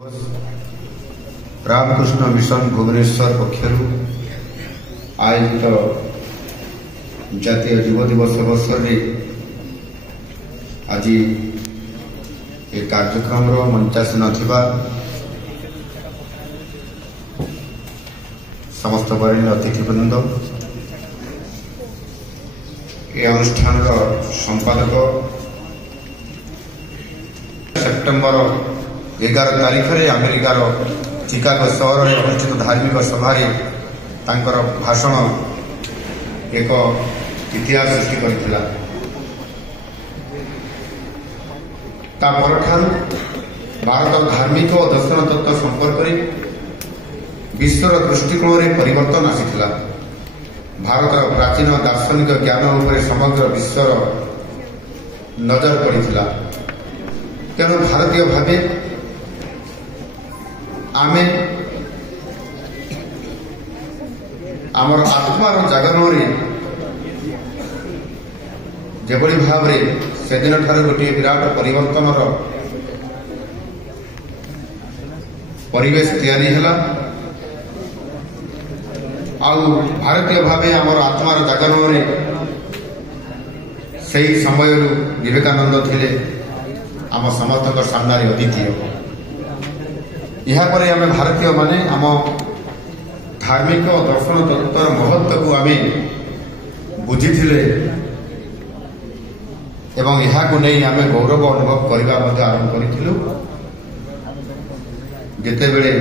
Ramakrishna mission Bhubaneswar पक्षर आयोजित जातीय युव दिवस अवसर में आज ये कार्यक्रम मंचासीन थिबा समस्त वरीय अतिथिवृंद ये अनुष्ठान संपादक सेप्टेम्बर 11 तारीख में अमेरिकार चिकागो सहर में अनुष्ठित धार्मिक सभा भाषण एक इतिहास सृष्टि करथिला। भारत धार्मिक और दर्शन तत्व संपर्क में विश्वर दृष्टिकोण में परिवर्तन आसीथिला। भारत प्राचीन दार्शनिक ज्ञान उपर समग्र विश्वर नजर पड़िथिला। तेणु भारतीय भावे आमे आमर आत्मार जागरण जेभली भाव से दिन ठार गोटे विराट परिवर्तन परिवेश तैयारी है। भारतीय भावे आमर आत्मार जागरण से समय विवेकानंद थिले आम समस्त सामने अद्वितीय। यापर आम भारतीय माने आम धार्मिक दर्शन तत्वर महत्व को आम बुझी एवं यहाँ नहीं आम गौरव अनुभव करने आरंभ करूँ। जिते बेले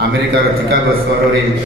अमेरिकार चिकागो सहर